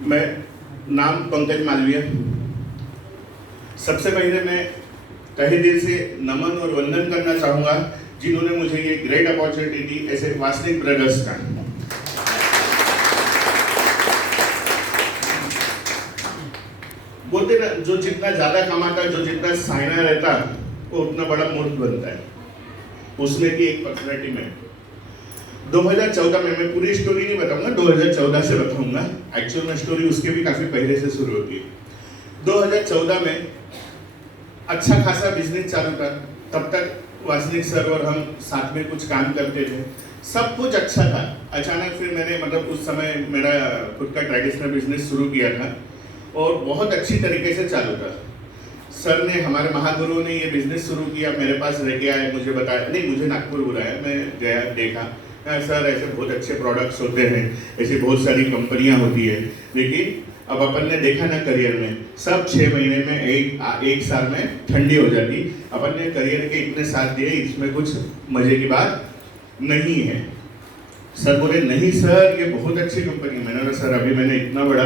मैं नाम पंकज मालवीय। सबसे पहले मैं तहे दिल से नमन और वंदन करना चाहूँगा जिन्होंने मुझे ये ग्रेट अपॉर्चुनिटी दी, ऐसे वासनिक ब्रदर्स का। बोलते ना, जो जितना ज़्यादा कमाता, जो जितना साइना रहता, वो उतना बड़ा मूर्ख बनता है। उसमें की एक पर्सनैलिटी में 2014 में, मैं पूरी स्टोरी नहीं बताऊंगा, 2014 से बताऊंगा। एक्चुअल में स्टोरी उसके भी काफी पहले से शुरू होती है। 2014 में अच्छा खासा बिजनेस चालू था। तब तक वासनिक सर और हम साथ में कुछ काम करते थे, सब कुछ अच्छा था। अचानक फिर मैंने उस समय मेरा खुद का ट्रेडिशनल बिजनेस शुरू किया था और बहुत अच्छी तरीके से चालू था। सर ने, हमारे महागुरु ने ये बिजनेस शुरू किया, मेरे पास रह गया है, मुझे बताया नहीं, मुझे नागपुर बुलाया, मैं गया, देखा, सर ऐसे बहुत अच्छे प्रोडक्ट्स होते हैं, ऐसी बहुत सारी कंपनियां होती है, लेकिन अब अपन ने देखा ना करियर में सब 6 महीने में एक साल में ठंडी हो जाती। अपन ने करियर के इतने साथ दिए, इसमें कुछ मजे की बात नहीं है। सर बोले नहीं सर, ये बहुत अच्छी कंपनी। मैंने बोला सर अभी मैंने इतना बड़ा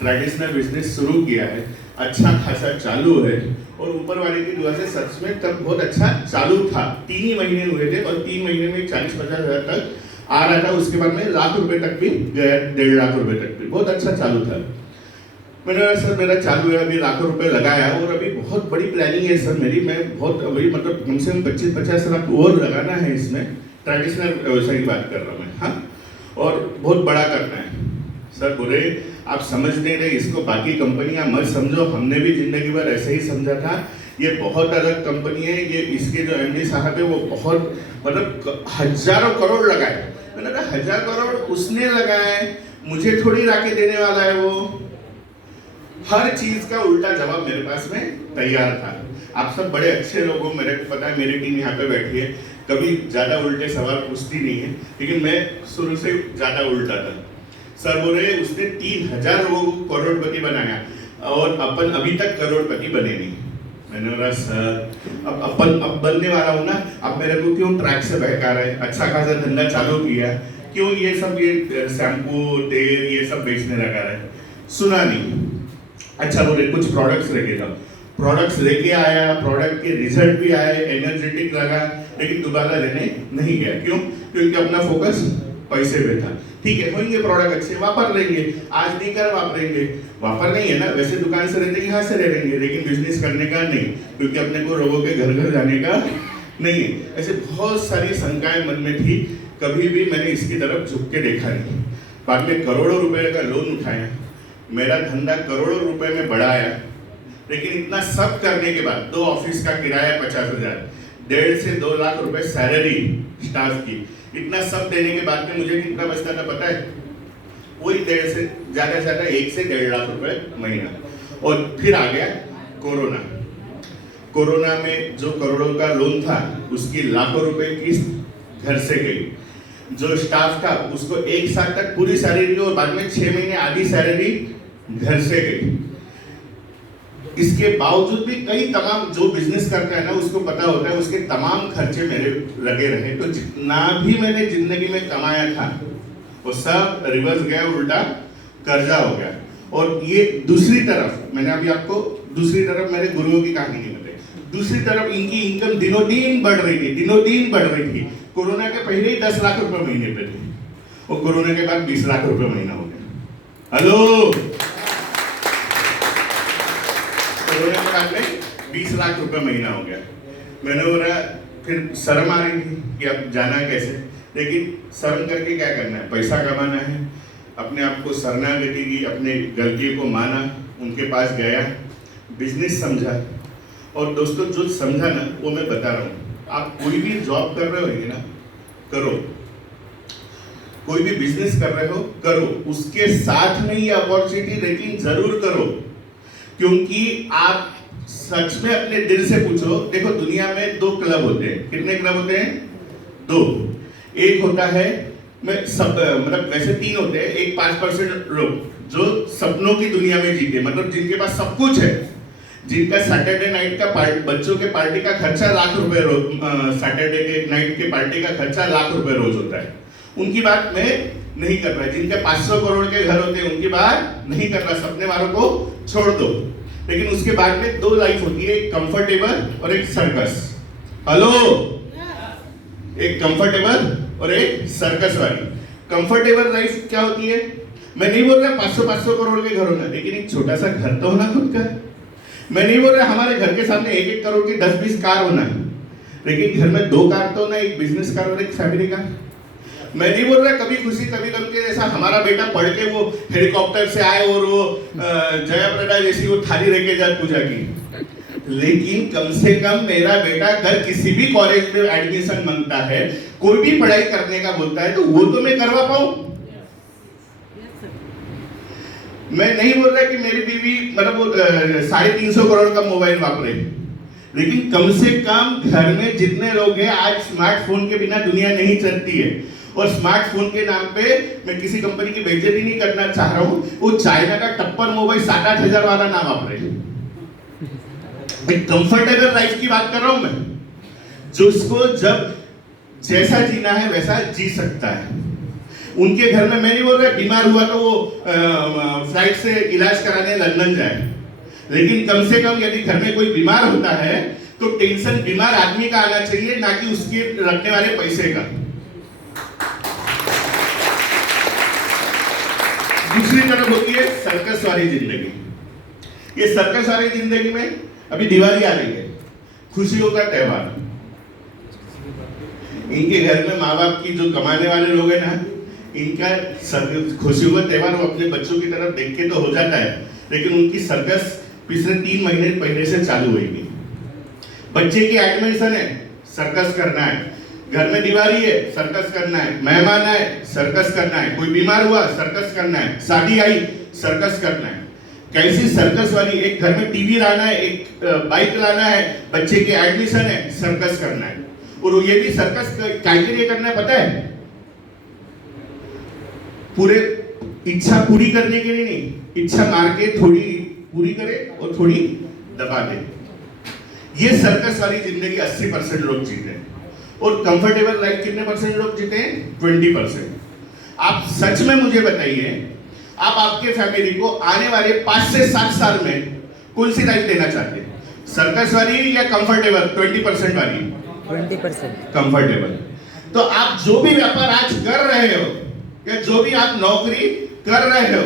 ट्रेडिशनल बिजनेस शुरू किया है, अच्छा खासा चालू है, और ऊपर वाले की दुआ से सच में तब बहुत अच्छा चालू था। 3 ही महीने हुए थे और 3 महीने में 40-50 हज़ार तक आ रहा था। उसके बाद में लाख रुपए तक भी गया, 1.5 लाख रुपए तक भी, बहुत अच्छा चालू था। मैंने कहा सर मेरा चालू है, अभी लाखों रुपए लगाया और अभी बहुत बड़ी प्लानिंग है सर मेरी, मैं बहुत अभी कम से कम 25-50 लाख और लगाना है इसमें, ट्रेडिशनल व्यवसाय की बात कर रहा हूँ मैं, हाँ, और बहुत बड़ा करना है। सर बोले आप समझ नहीं रहे इसको, बाकी कंपनियां मत समझो, हमने भी जिंदगी भर ऐसे ही समझा था, ये बहुत अलग कंपनी है, ये इसके जो एमडी साहब है वो बहुत हजारों करोड़ लगाए। मैंने कहा 1000 करोड़ उसने लगाए, मुझे थोड़ी राके देने वाला है वो। हर चीज का उल्टा जवाब मेरे पास में तैयार था। आप सब बड़े अच्छे लोग हो, मेरे को पता है, मेरी टीम यहाँ पे बैठी है, कभी ज्यादा उल्टे सवाल पूछती नहीं है, लेकिन मैं शुरू से ज्यादा उल्टा था। सर बोले उसने 3000 लोगों को करोड़पति बनाया और अपन अभी तक करोड़पति बने नहीं। मैंने बोला सर अब बनने वाला हूँ ना, अब मेरे को क्यों ट्रैक से बहका रहे, अच्छा खासा धंधा चालू किया, क्यों ये सब ये शैम्पू तेल ये सब बेचने लगा रहे। सुना नहीं। अच्छा बोले कुछ प्रोडक्ट्स लेके जाओ, प्रोडक्ट्स लेके आया, प्रोडक्ट के रिजल्ट भी आए, एनर्जेटिक लगा, लेकिन दोबारा लेने नहीं गया। क्यों? क्योंकि अपना फोकस पैसे पे था। ठीक है, होंगे प्रोडक्ट अच्छे, वापर लेंगे, आज नहीं कर वापरेंगे, वापर नहीं है ना, वैसे दुकान से रहते यहाँ से ले लेंगे, लेकिन बिजनेस करने का नहीं, क्योंकि अपने को लोगों के घर घर जाने का नहीं है। ऐसे बहुत सारी शंकाएं मन में थी, कभी भी मैंने इसकी तरफ झुक के देखा नहीं। बाद में करोड़ों रुपए का लोन उठाया, मेरा धंधा करोड़ों रुपए में बढ़ाया, लेकिन इतना सब करने के बाद 2 ऑफिस का किराया 50,000, 1.5 से 2 लाख रुपए सैलरी स्टाफ की, इतना सब देने के बाद में मुझे कितना बचता था पता है? वही 1.5 से ज्यादा 1 से 1.5 लाख रुपए महीना। और फिर आ गया कोरोना। कोरोना में जो करोड़ों का लोन था उसकी लाखों रुपए किस्त घर से गई। जो स्टाफ था उसको 1 साल तक पूरी सैलरी और बाद में 6 महीने आधी सैलरी घर से गई। इसके बावजूद भी कई तमाम, जो बिजनेस करता है ना उसको पता होता है, उसके तमाम खर्चे मेरे लगे रहे। तो जितना भी मैंने जिंदगी में कमाया था वो सब रिवर्स गया, उल्टा कर्जा हो गया। और ये दूसरी तरफ, मैंने अभी आपको दूसरी तरफ मेरे गुरुओं की कहानी नहीं बताई, दूसरी तरफ इनकी इनकम दिनों दिन बढ़ रही थी, दिनों दिन बढ़ रही थी। कोरोना के पहले ही 10 लाख रुपए महीने पे थे और कोरोना के बाद 20 लाख रुपए महीना हो गया। हेलो, कोरोना के बाद में 20 लाख रुपए महीना हो गया। मैंने बोला, फिर शर्म आ रही थी कि अब जाना कैसे, लेकिन शर्म करके क्या करना है, पैसा कमाना है। अपने आप को शरणागति की, अपने गलती को माना, उनके पास गया, बिजनेस समझा। और दोस्तों जो समझा ना वो मैं बता रहा हूँ, आप कोई भी जॉब कर रहे हो ना, करो, कोई भी बिजनेस कर रहे हो करो, उसके साथ में ये अपॉर्चुनिटी लेकिन जरूर करो। क्योंकि आप सच में अपने दिल से पूछो, देखो दुनिया में 2 क्लब होते हैं। कितने क्लब होते हैं? 2। एक होता है, मैं सब वैसे 3 होते हैं। एक 5% लोग जो सपनों की दुनिया में जीते, जिनके पास सब कुछ है, जिनका सैटरडे नाइट का बच्चों के पार्टी का खर्चा लाख रुपए रोज, सैटरडे के नाइट के पार्टी का खर्चा लाख रुपए रोज होता है। उनकी बात मैं नहीं कर रहा है, जिनके 500 करोड़ के घर होते हैं उनकी बात नहीं कर रहा, सपने वालों को छोड़ दो। लेकिन उसके बाद में दो लाइफ होती है, एक कंफर्टेबल और एक सर्कस। हेलो, एक कंफर्टेबल और एक सर्कस वाली। कंफर्टेबल लाइफ क्या होती है? मैं नहीं बोल रहा 500 करोड़ के घर होना, लेकिन एक छोटा सा घर तो होना खुद का। मैं नहीं बोल रहा हमारे घर के सामने 1-1 करोड़ की 10-20 कार होना, लेकिन घर में 2 कार तो होना, एक बिजनेस कार और एक फैमिली कार। मैं नहीं बोल रहा कभी खुशी कभी गम के जैसा हमारा बेटा पढ़ के वो हेलीकॉप्टर से आए और वो जयाप्रदा जैसी वो थाली लेके जाए पूजा की, लेकिन कम से कम मेरा बेटा अगर किसी भी कॉलेज में एडमिशन मांगता है, कोई भी पढ़ाई करने का बोलता है, तो वो तो मैं करवा पाऊं। मैं नहीं बोल रहा कि मेरी बीवी मतलब 350 करोड़ का मोबाइल वापरे, लेकिन कम से कम घर में जितने लोग हैं, आज स्मार्टफोन के बिना दुनिया नहीं चलती है। और स्मार्टफोन के नाम पे मैं किसी कंपनी की बेइज्जती नहीं करना चाह रहा हूं, वो चाइना का टप्पर मोबाइल 7-8 हजार वाला ना वापरे। एक कंफर्टेबल लाइफ की बात कर रहा हूं मैं, जो उसको जब जैसा जीना है वैसा जी सकता है। उनके घर में मैं नहीं बोल रहा बीमार हुआ तो वो फ्लाइट से इलाज कराने लंदन जाए, लेकिन कम से कम यदि घर में कोई बीमार होता है तो टेंशन बीमार आदमी का आना चाहिए, ना कि उसके रखने वाले पैसे का। दूसरी तरफ होती है सर्कस वाली जिंदगी। ये सर्कस वाली जिंदगी में अभी दिवाली आ रही है, खुशियों का त्योहार। इनके घर में माँ बाप की जो कमाने वाले लोग हैं ना, इनका खुशियों का त्योहार वो अपने बच्चों की तरफ देख के तो हो जाता है, लेकिन उनकी सर्कस पिछले 3 महीने पहले से चालू होगी। बच्चे की एडमिशन है, सर्कस करना है। घर में दिवाली है, सर्कस करना है। मेहमान आए, सर्कस करना है। कोई बीमार हुआ, सर्कस करना है। शादी आई, सर्कस करना है। कैसी सर्कस वाली, एक घर में टीवी लाना है, एक बाइक लाना है, बच्चे की एडमिशन है, सर्कस करना है। और ये भी सर्कस क्या के लिए करना है पता है? पूरे इच्छा पूरी करने के लिए नहीं, इच्छा मार के थोड़ी पूरी करे और थोड़ी दबा दे। ये सर्कस वाली जिंदगी 80% लोग जीते हैं, और कंफर्टेबल लाइफ कितने परसेंट लोग जीते हैं? 20%। आप सच में मुझे बताइए, आप आपके फैमिली को आने वाले 5 से 7 साल में कौन सी लाइफ देना चाहते हैं? सर्कस वाली या कंफर्टेबल 20% वाली? 20%। कंफर्टेबल। तो आप जो भी व्यापार आज कर रहे हो या जो भी आप नौकरी कर रहे हो,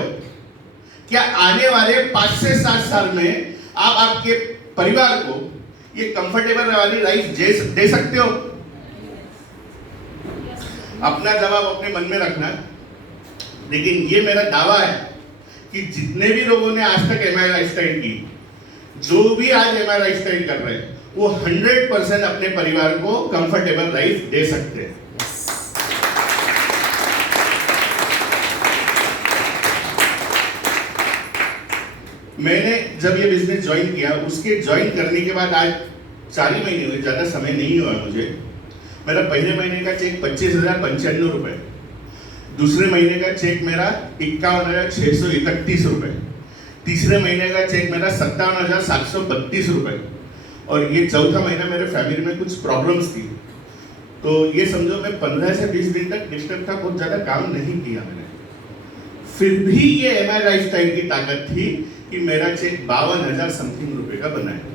क्या आने वाले 5 से 7 साल में आप आपके परिवार को ये कंफर्टेबल वाली लाइफ दे सकते हो? अपना जवाब अपने मन में रखना। लेकिन ये मेरा दावा है कि जितने भी लोगों ने आज तक एमआई लाइफस्टाइल की, जो भी आज एमआई लाइफस्टाइल कर रहे हैं, वो 100% अपने परिवार को कंफर्टेबल लाइफ दे सकते हैं। मैंने जब ये बिजनेस ज्वाइन किया, उसके ज्वाइन करने के बाद आज 4 ही महीने हुए, ज्यादा समय नहीं हुआ मुझे। मेरा पहले महीने का चेक 25,095 रुपए, दूसरे महीने का चेक मेरा 51,631 रुपए, तीसरे महीने का चेक मेरा 57,732 रुपए, और ये चौथा महीना मेरे फैमिली में कुछ प्रॉब्लम्स थी, तो ये समझो मैं 15 से 20 दिन तक डिस्टर्ब था, बहुत ज्यादा काम नहीं किया मैंने। फिर भी ये एमआई लाइफस्टाइल की ताकत थी कि मेरा चेक 52,000 समथिंग रुपए का बना है।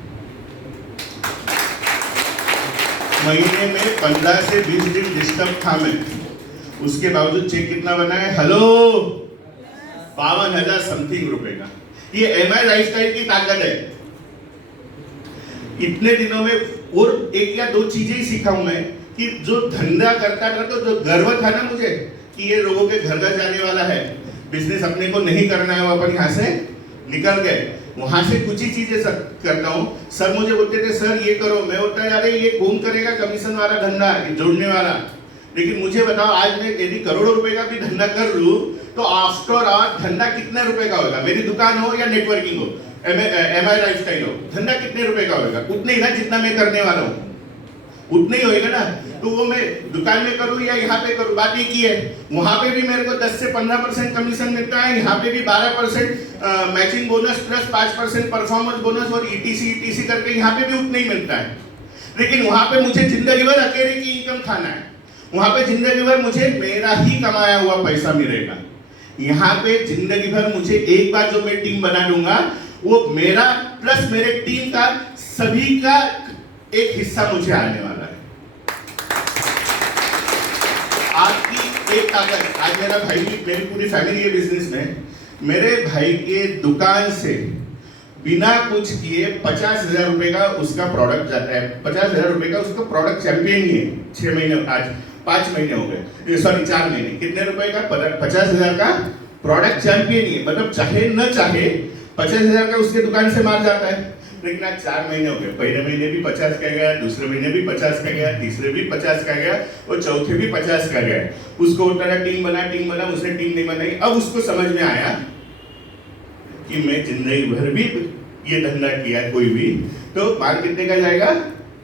महीने में 15 से 20 दिन डिस्टर्ब था मैं, उसके बावजूद चेक कितना बना है? हेलो, 52,000 समथिंग रुपए का। ये एमआई लाइफस्टाइल की ताकत है। इतने दिनों में और 1 या 2 चीजें ही सीखा हूं मैं, कि जो धंधा करता था तो जो गर्व था ना मुझे कि ये लोगों के घर जाने वाला है, बिजनेस अपने को नहीं करना है, वो अपन यहाँ से निकल गए। वहां से कुछ ही चीजें करता हूँ। सर मुझे बोलते थे सर ये करो, मैं बोलता है अरे ये कौन करेगा कमीशन वाला धंधा, ये जोड़ने वाला। लेकिन मुझे बताओ, आज मैं यदि करोड़ों रुपए का भी धंधा कर लूं तो आफ्टर ऑल धंधा कितने रुपए का होगा? मेरी दुकान हो या नेटवर्किंग हो, एमआई लाइफस्टाइल हो, धंधा कितने रुपए का होगा? उतने ही ना जितना मैं करने वाला हूँ, उतने ही होएगा ना। तो वो मैं दुकान में करूँ या यहाँ पे करूँ, बात एक ही है। वहां पे भी मेरे को 10 से 15% कमीशन मिलता है, यहाँ पे भी 12% matching bonus plus 5% performance bonus और ETC करके यहाँ पे भी उतना ही मिलता है। लेकिन वहां पे मुझे जिंदगी भर अकेले की इनकम खाना है, वहां पे जिंदगी भर मुझे मेरा ही कमाया हुआ पैसा मिलेगा। यहाँ पे जिंदगी भर मुझे एक बार जो मैं टीम बना लूंगा वो मेरा प्लस मेरे टीम का सभी का एक हिस्सा मुझे आने वाला है। आपकी एक ताकत, आज मेरा भाई, मेरी पूरी फैमिली है बिजनेस में, मेरे भाई के दुकान से बिना कुछ किए 50,000 रुपए का उसका प्रोडक्ट जाता है। 50,000 रुपए का उसका प्रोडक्ट चैंपियन ही है। 6 महीने, आज 5 महीने हो गए, सॉरी 4 महीने, कितने रुपए का? 50,000 का प्रोडक्ट चैंपियन ही है। मतलब चाहे न चाहे 50,000 का उसके दुकान से मार जाता है। लेकिन आज 4 महीने हो गए, पहले महीने भी 50 का गया, दूसरे महीने भी 50 का गया, तीसरे भी 50 का गया और चौथे भी 50 का गया। उसको उतना टीम बना, उसने टीम नहीं बनाई। अब उसको समझ में आया कि मैं जिंदगी भर भी ये धंधा किया कोई भी तो माल कितने का जाएगा?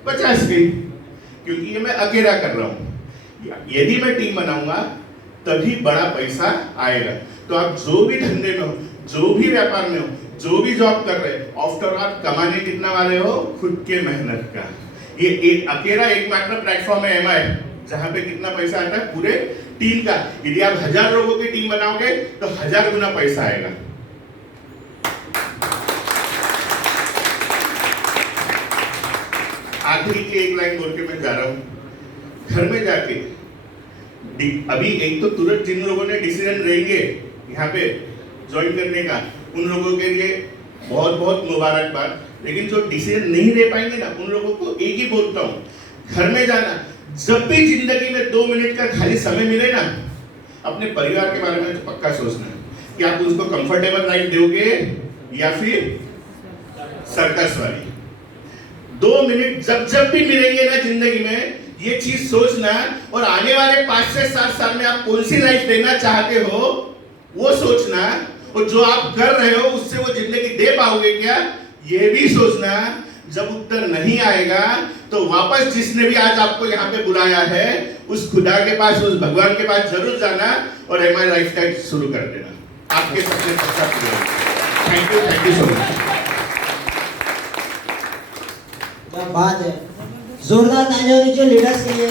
50 की, क्योंकि ये मैं अकेला कर रहा हूं। यदि मैं टीम बनाऊंगा तभी बड़ा पैसा आएगा। तो आप जो भी धंधे में हो, जो भी व्यापार में हो, जो भी जॉब कर रहे हो, आफ्टर ऑल कमाने कितना वाले हो? खुद के मेहनत का। ये एक अकेला एकमात्र प्लेटफॉर्म है एमआई, जहां पे कितना पैसा आता है? पूरे टीम का। यदि आप 1000 लोगों की टीम बनाओगे तो 1000 गुना पैसा आएगा। आखिरी की एक लाइन बोल के मैं जा रहा हूं। घर में जाके अभी एक तो तुरंत जिन लोगों ने डिसीजन लेंगे यहाँ पे ज्वाइन करने का, उन लोगों के लिए बहुत बहुत मुबारकबाद। लेकिन जो डिसीजन नहीं ले पाएंगे ना, उन लोगों को एक ही बोलता हूँ, घर में जाना, जब भी जिंदगी में 2 मिनट का खाली समय मिले ना, अपने परिवार के बारे में तो पक्का सोचना है कि आप उसको कंफर्टेबल लाइफ दोगे या फिर सर्कस वाली। 2 मिनट जब भी मिलेंगे ना जिंदगी में, ये चीज सोचना और आने वाले 5 से 7 साल में आप कौन सी लाइफ देना चाहते हो वो सोचना, और जो आप कर रहे हो उससे वो जिंदगी दे पाओगे क्या ये भी सोचना। जब उत्तर नहीं आएगा तो वापस जिसने भी आज आपको यहाँ पे बुलाया है उस खुदा के पास, उस भगवान के पास जरूर जाना और एमआई लाइफस्टाइल शुरू कर देना। आपके सपने पक्का पूरे होंगे। Thank you so much. क्या बात है, जोरदार तालियां दीजिए लीडर्स के लिए।